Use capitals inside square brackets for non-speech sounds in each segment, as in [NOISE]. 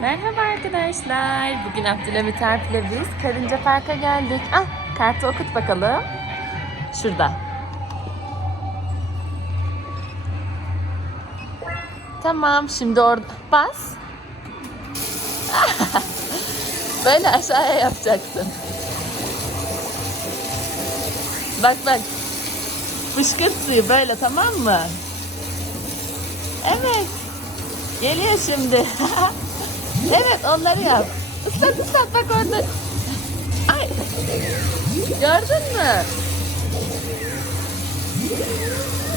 Merhaba arkadaşlar. Bugün Abdülhamit Alp ile biz Karınca Park'a geldik. Ah, kartı okut bakalım. Şurada. Tamam, şimdi orada bas. [LAUGHS] Böyle aşağıya yapacaksın. Bak bak. Fışkırt böyle tamam mı? Evet. Geliyor şimdi. [LAUGHS] evet onları yap. Islat ıslat bak orada. Ay. Gördün mü?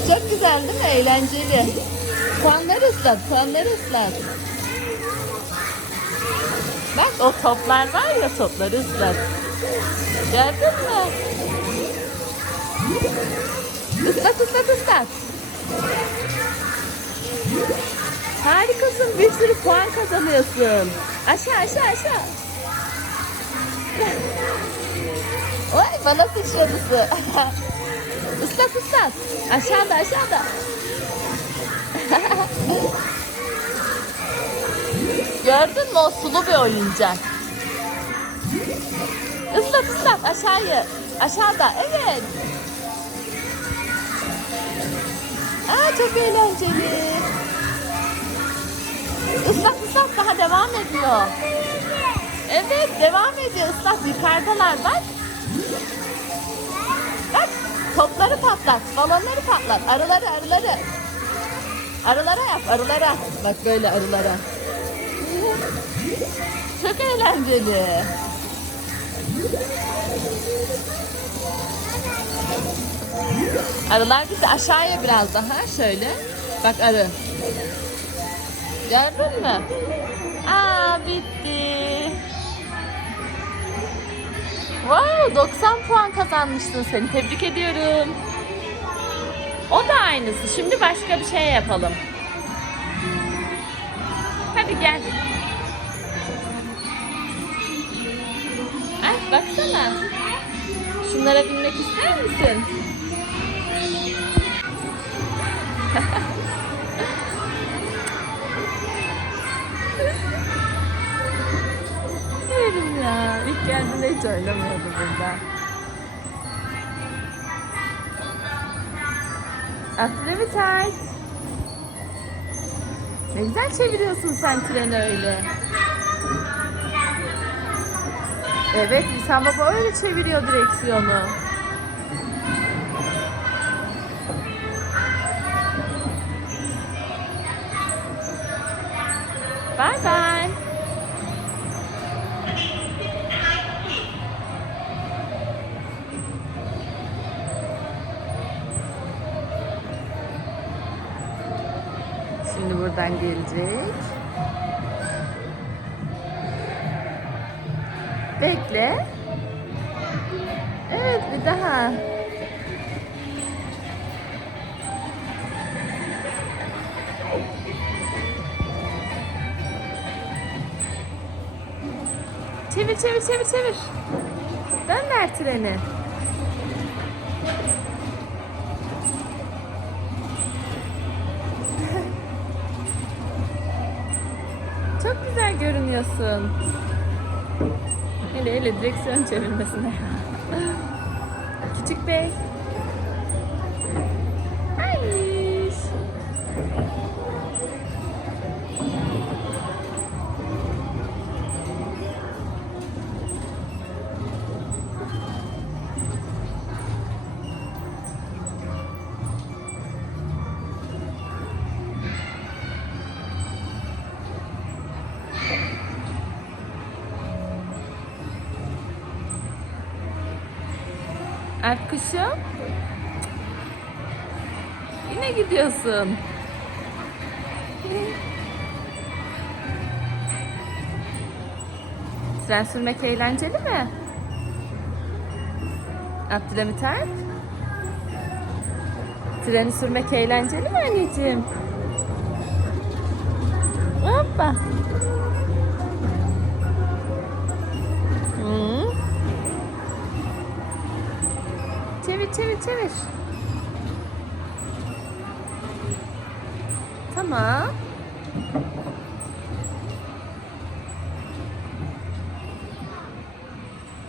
Çok güzel değil mi? Eğlenceli. Puanları ıslat, puanları ıslat. Bak o toplar var ya topları ıslat. Gördün mü? Islat ıslat ıslat. Harikasın. Bir sürü puan kazanıyorsun. Aşağı aşağı aşağı. Oy bana sıçradı su. [LAUGHS] Islat ıslat. Aşağıda aşağıda. [LAUGHS] Gördün mü o sulu bir oyuncak. Islat ıslat aşağıyı. Aşağıda evet. Aa çok eğlenceli. Islat ıslat daha devam ediyor. Evet devam ediyor ıslat yukarıdalar bak. Bak topları patlat, balonları patlat, arıları arıları. Arılara yap arılara. Bak böyle arılara. Çok eğlenceli. Arılar bizi aşağıya biraz daha şöyle. Bak arı. Gördün mü? Aa bitti. Wow 90 puan kazanmıştın seni. Tebrik ediyorum. O da aynısı. Şimdi başka bir şey yapalım. Hadi gel. Ay baksana. Şunlara binmek ister misin? [LAUGHS] İlk geldiğinde hiç oynamıyordu burada. Abdülhamit Ne güzel çeviriyorsun sen treni öyle. Evet İhsan Baba öyle çeviriyor direksiyonu. Buradan gelecek. Bekle. Evet bir daha. Çevir çevir çevir çevir. Dön ver treni. Çok güzel görünüyorsun. Hele hele direksiyon çevirmesine. Küçük bey. Ay. Gidiyorsun. Tren sürmek eğlenceli mi? Abdülhamit Alp? Treni sürmek eğlenceli mi anneciğim? Hoppa. Hı. Çevir çevir çevir. ama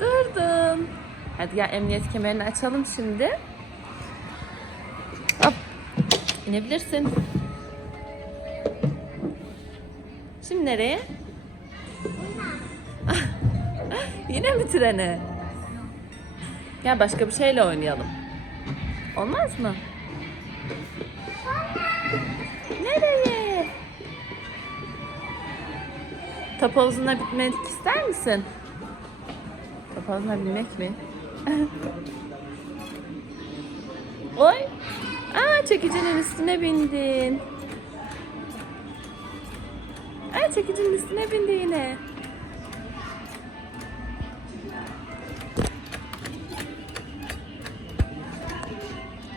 durdum. Hadi ya emniyet kemerini açalım şimdi. Hop. İnebilirsin. Şimdi nereye? [LAUGHS] Yine mi trene? Ya başka bir şeyle oynayalım. Olmaz mı? Olmaz. Nereye? Top havuzuna binmek ister misin? Top havuzuna binmek mi? [LAUGHS] Oy! Aa çekicinin üstüne bindin. Ay çekicinin üstüne bindi yine.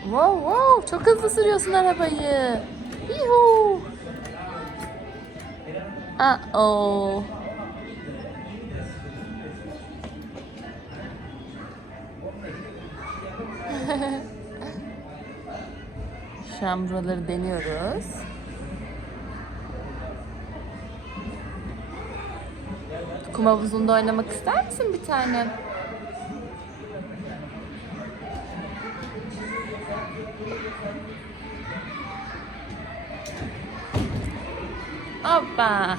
Wow wow çok hızlı sürüyorsun arabayı. Yuhu. Aa oh. [LAUGHS] Şu an buraları deniyoruz. Kum havuzunda oynamak ister misin bir tane? Hoppa.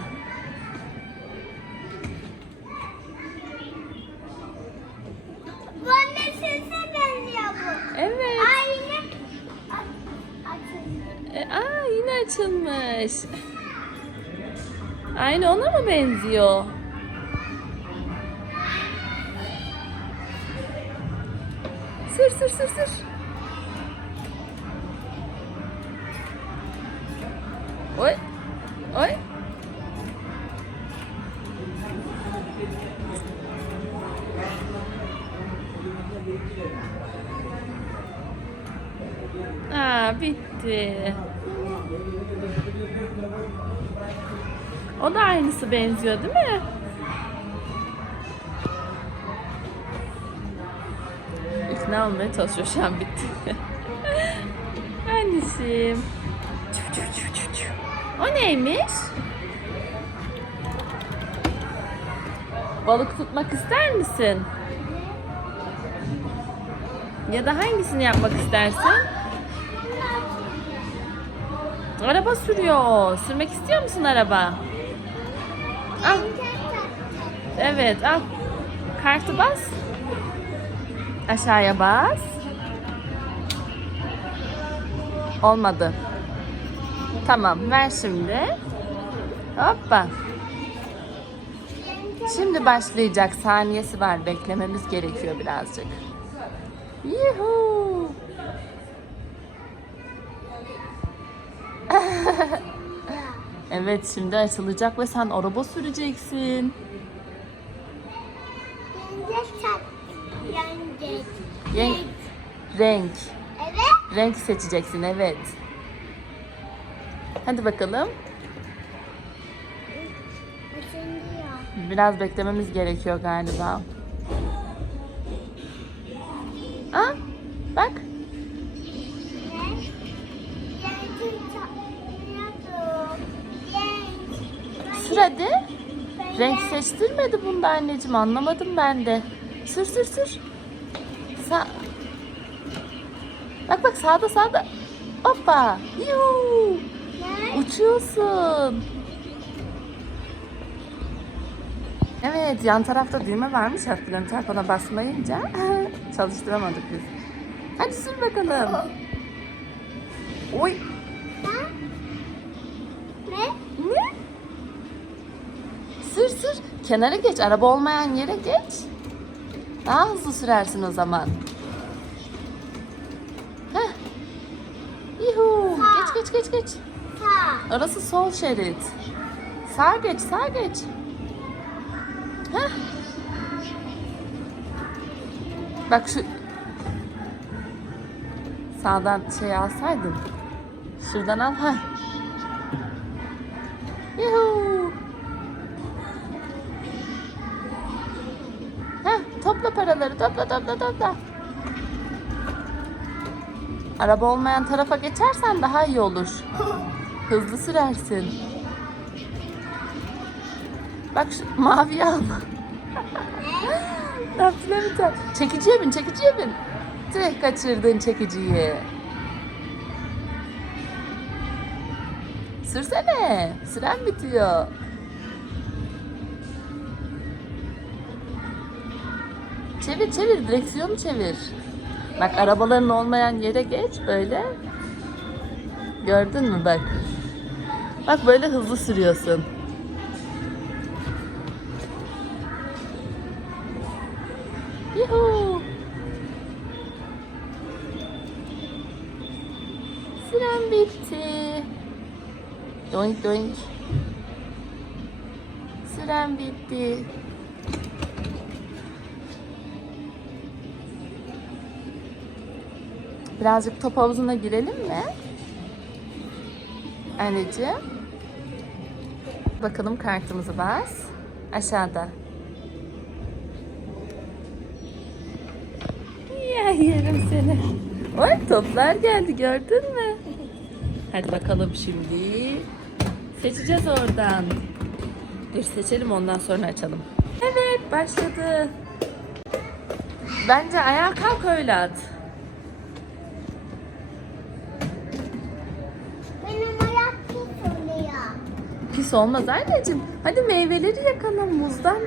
Bu benziyor bu. Evet. Aynı. A- açın. E, aa yine açılmış. Aynı ona mı benziyor? Sür sür sür sür. Oy. Oy. Aa bitti. O da aynısı benziyor değil mi? İkna olmaya çalışıyor şu an bitti. [LAUGHS] Anneciğim. O neymiş? Balık tutmak ister misin? Ya da hangisini yapmak istersin? Araba sürüyor. Sürmek istiyor musun araba? Al. Evet al. Kartı bas. Aşağıya bas. Olmadı. Tamam ver şimdi. Hoppa. Şimdi başlayacak. Saniyesi var. Beklememiz gerekiyor birazcık. Yuhuu. Evet şimdi açılacak ve sen araba süreceksin. Yengeç. Yengeç. Yen- renk. Evet. Renk seçeceksin evet. Hadi bakalım. Biraz beklememiz gerekiyor galiba. Aa, hadi. Renk seçtirmedi bunda anneciğim anlamadım ben de. Sür sür sür. Sa bak bak sağda sağda. Hoppa. Yuhu. Ne? Uçuyorsun. Evet yan tarafta düğme varmış. Harflerin tarafına basmayınca [LAUGHS] çalıştıramadık biz. Hadi sür bakalım. Oy. Ha? Ne? Ne? Sür. Kenara geç. Araba olmayan yere geç. Daha hızlı sürersin o zaman. Heh. Yuhu. Ha. Geç geç geç geç. Ta. Orası sol şerit. Sağ geç, sağ geç. Heh. Bak şu sağdan şey alsaydın. Şuradan al. Heh. Paraları, topla topla topla. Araba olmayan tarafa geçersen daha iyi olur. Hızlı sürersin. Bak şu mavi al. Abdülhamit [LAUGHS] Çekiciye bin, çekiciye bin. Tüh kaçırdın çekiciyi. Sürsene. Süren bitiyor. Çevir çevir direksiyonu çevir. Bak arabaların olmayan yere geç böyle. Gördün mü bak. Bak böyle hızlı sürüyorsun. Yuhuu. Süren bitti. Doink doink. Süren bitti. Birazcık top havuzuna girelim mi? Anneciğim. Bakalım kartımızı bas. Aşağıda. Ya yerim seni. Oy toplar geldi gördün mü? Hadi bakalım şimdi. Seçeceğiz oradan. Dur seçelim ondan sonra açalım. Evet başladı. Bence ayağa kalk öyle at. Benim ayak pis oluyor. Pis olmaz anneciğim. Hadi meyveleri yakalım muzdan.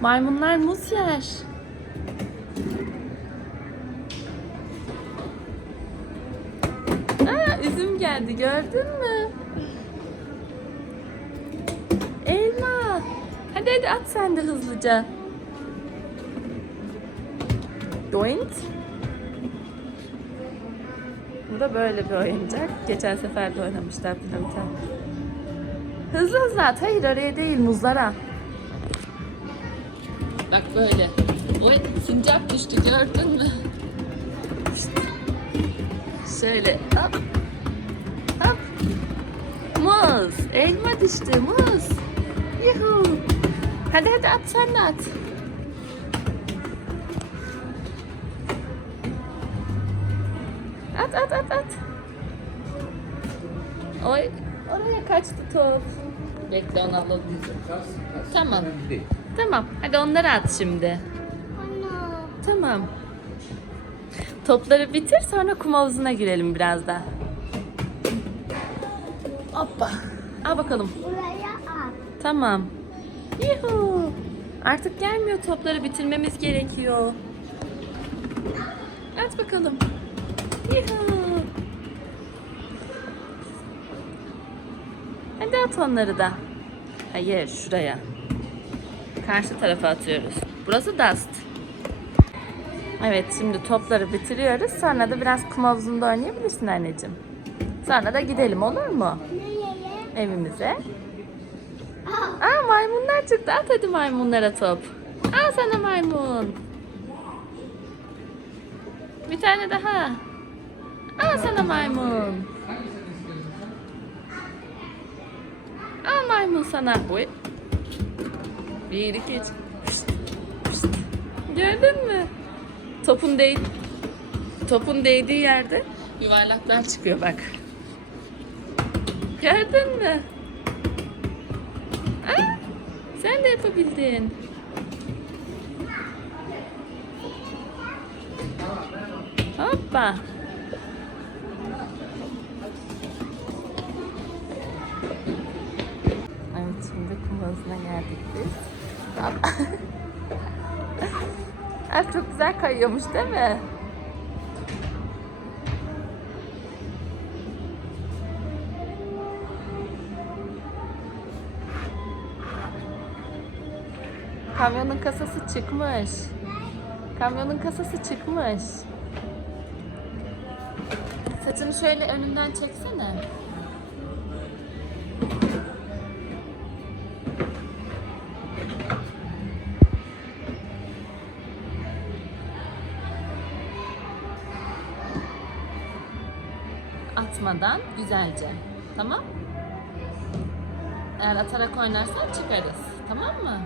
Maymunlar muz yer. Aa, üzüm geldi gördün mü? Elma. Hadi hadi at sen de hızlıca. Doink. Bu da böyle bir oyuncak. Geçen sefer de oynamışlar abi. Hızlı hızlı at. Hayır oraya değil muzlara. Bak böyle. Oy sincap düştü gördün mü? Şöyle hop. Hop. Muz. Elma düştü muz. Yuhu. Hadi hadi at sen de at. At at at at. Oy oraya kaçtı top. Bekle onu alalım. Tamam. Tamam. Hadi onları at şimdi. Tamam. Topları bitir sonra kum havuzuna girelim biraz da. Hoppa. Al bakalım. Buraya at. Tamam. Yuhu. Artık gelmiyor topları bitirmemiz gerekiyor. At bakalım. Yuhu. Hadi at onları da. Hayır şuraya. Karşı tarafa atıyoruz. Burası dust. Evet şimdi topları bitiriyoruz. Sonra da biraz kum havuzunda oynayabilirsin anneciğim. Sonra da gidelim olur mu? Nereye? Evimize. Aa. Aa maymunlar çıktı. At hadi maymunlara top. Al sana maymun. Bir tane daha. Al sana maymun. Al maymun sana. Oy. Bir iki üç. Gördün mü? Topun değ topun değdiği yerde yuvarlaklar çıkıyor bak. Gördün mü? Aa, sen de yapabildin. Hoppa. Ay, çok güzel kayıyormuş değil mi? Kamyonun kasası çıkmış. Kamyonun kasası çıkmış. Saçını şöyle önünden çeksene. Atmadan güzelce. Tamam? Eğer atarak oynarsan çıkarız. Tamam mı?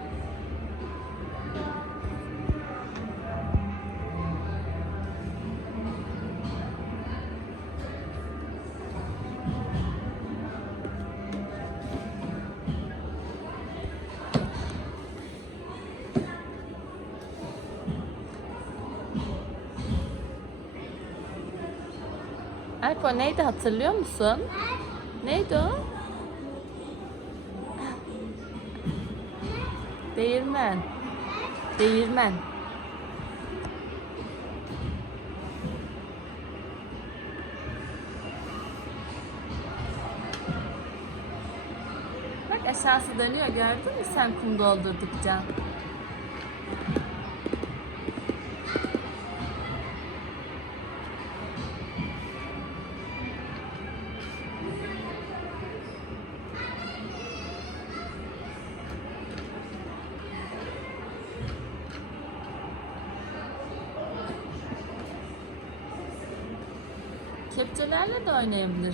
O neydi hatırlıyor musun? Neydi o? Değirmen. Değirmen. Bak aşağısı dönüyor gördün mü sen kum doldurdukça? De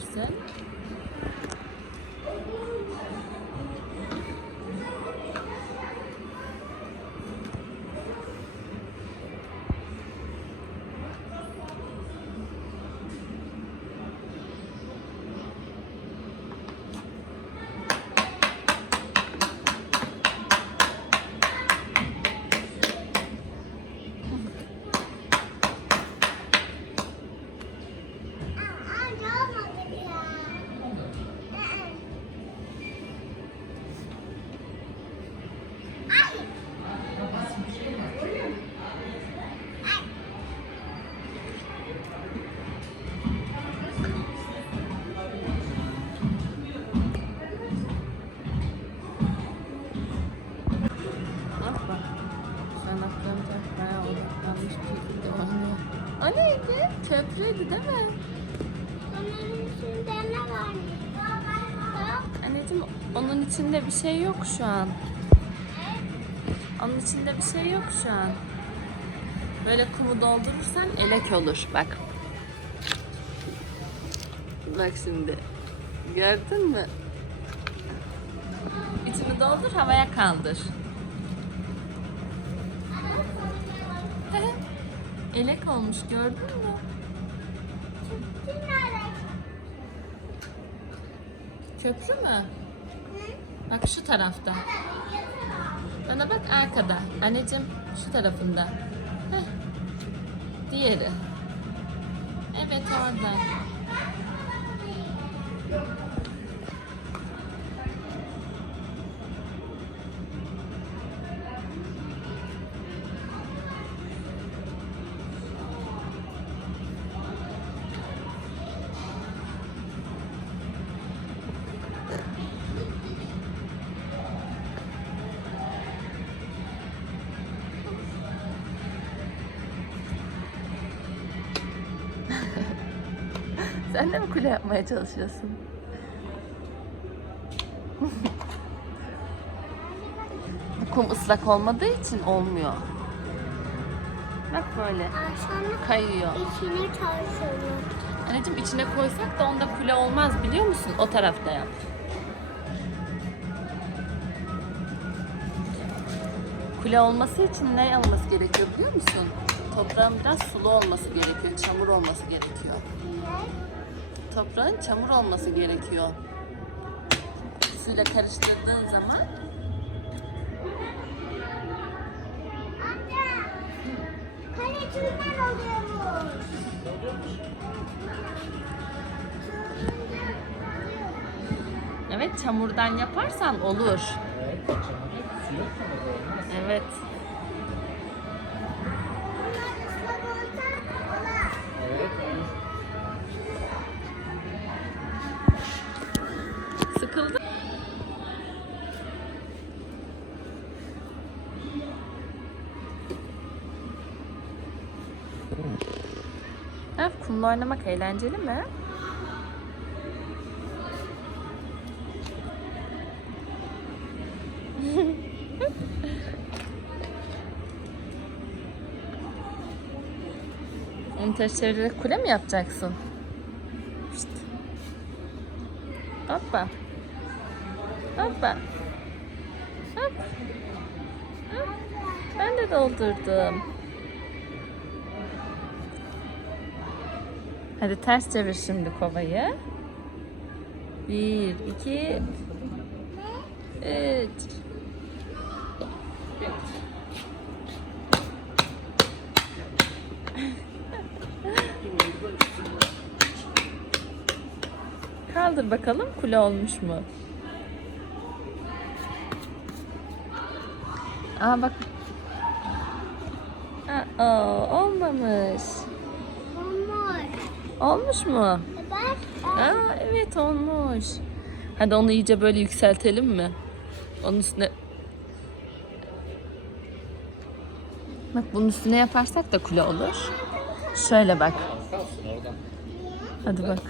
Köprüydü değil mi? Bunların içinde ne? Bak. Anneciğim onun içinde bir şey yok şu an. Onun içinde bir şey yok şu an. Böyle kumu doldurursan elek olur. Bak. Bak şimdi. Gördün mü? İçini doldur havaya kaldır. elek olmuş gördün mü? Köprü mü? Bak şu tarafta. Bana bak arkada. Anneciğim şu tarafında. Heh. Diğeri. Evet orada. Sen de mi kule yapmaya çalışıyorsun? Bu kum ıslak olmadığı için olmuyor. Bak böyle kayıyor. içine çalışıyorum. Anneciğim içine koysak da onda kule olmaz biliyor musun? O tarafta yap. Kule olması için ne olması gerekiyor biliyor musun? Toprağın biraz sulu olması gerekiyor, çamur olması gerekiyor. Toprağın çamur olması gerekiyor. Suyla karıştırdığın zaman evet çamurdan yaparsan olur. Evet, Sıkıldı. Evet, kumla oynamak eğlenceli mi? [LAUGHS] Onu ters çevirerek kule mi yapacaksın? İşte. Hoppa. Hoppa. Hop. Hop. Ben de doldurdum. Hadi ters çevir şimdi kovayı. Bir, iki, üç. Kaldır bakalım kule olmuş mu? Aa bak. Aa, olmamış. Olmuş. Olmuş mu? Bak. Aa evet olmuş. Hadi onu iyice böyle yükseltelim mi? Onun üstüne Bak bunun üstüne yaparsak da kule olur. Şöyle bak. Hadi bak.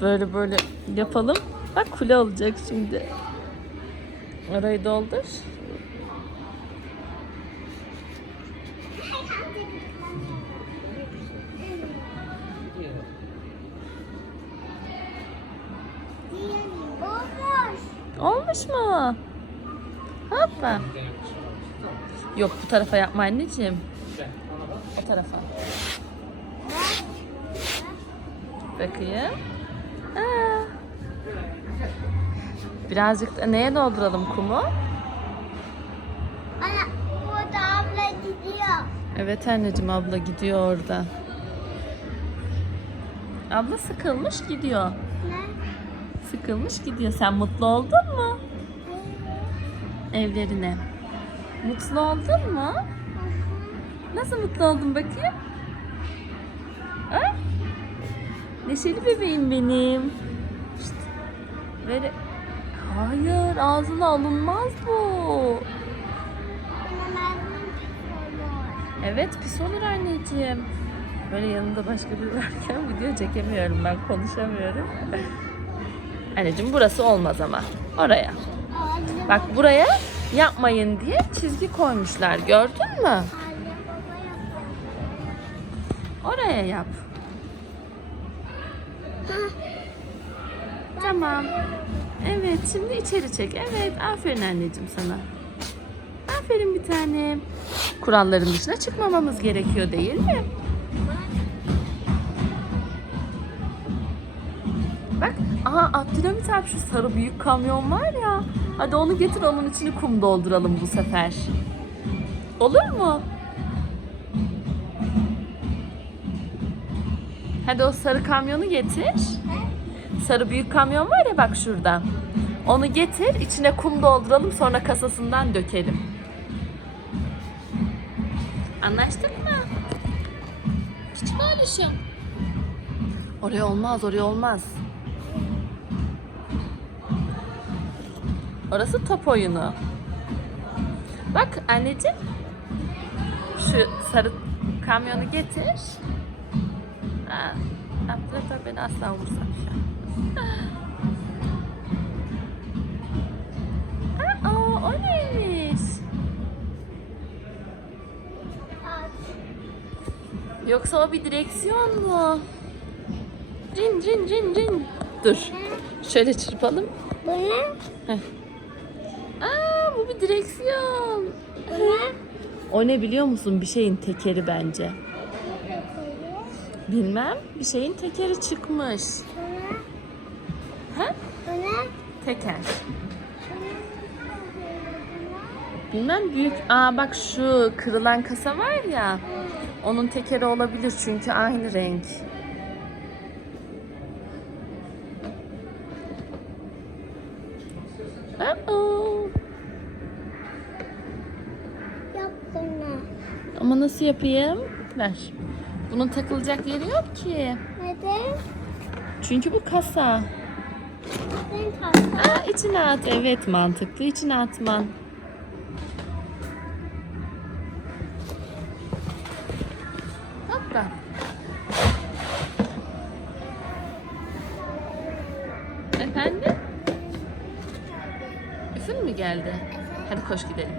Böyle böyle yapalım. Bak kule olacak şimdi. Orayı doldur. Olmuş mu? Hoppa. Yapmış. Yok bu tarafa yapma anneciğim. O tarafa. Bakayım. Aa. Birazcık da neye dolduralım kumu? Ana burada abla gidiyor. Evet anneciğim abla gidiyor orada. Abla sıkılmış gidiyor. Sıkılmış gidiyor. Sen mutlu oldun mu? Evlerine. Mutlu oldun mu? Nasıl mutlu oldun bakayım? Ha? Neşeli bebeğim benim. Şşt. Böyle... Hayır ağzına alınmaz bu. Evet pis olur anneciğim. Böyle yanında başka biri varken video çekemiyorum ben konuşamıyorum. [LAUGHS] anneciğim burası olmaz ama. Oraya. Bak buraya yapmayın diye çizgi koymuşlar. Gördün mü? Oraya yap. Tamam. Evet şimdi içeri çek. Evet aferin anneciğim sana. Aferin bir tane. Kuralların dışına çıkmamamız gerekiyor değil mi? Bak, aha Abdülhamit abi şu sarı büyük kamyon var ya. Hadi onu getir onun içini kum dolduralım bu sefer. Olur mu? Hadi o sarı kamyonu getir. Sarı büyük kamyon var ya bak şurada. Onu getir, içine kum dolduralım sonra kasasından dökelim. Anlaştık mı? Küçük oğluşum. Oraya olmaz, oraya olmaz. Orası top oyunu. Bak anneciğim. Şu sarı kamyonu getir. Ha, Abdülhamit beni asla umursamış. Aa, o neymiş? Yoksa o bir direksiyon mu? Rin rin rin rin. Dur. Şöyle çırpalım. Bu ne? Heh. Bu bir direksiyon. O ne biliyor musun? Bir şeyin tekeri bence. Bilmem. Bir şeyin tekeri çıkmış. Ha? Teker. Bilmem büyük. Aa bak şu kırılan kasa var ya. Onun tekeri olabilir çünkü aynı renk. Aa, Yap bunu. ama nasıl yapayım? Ver. Bunun takılacak yeri yok ki. Neden? Çünkü bu kasa. Neden tatlı? Aa, içine at. Evet mantıklı içine atman. Hoppa. Efendim? Üfün mü geldi? Hadi koş gidelim.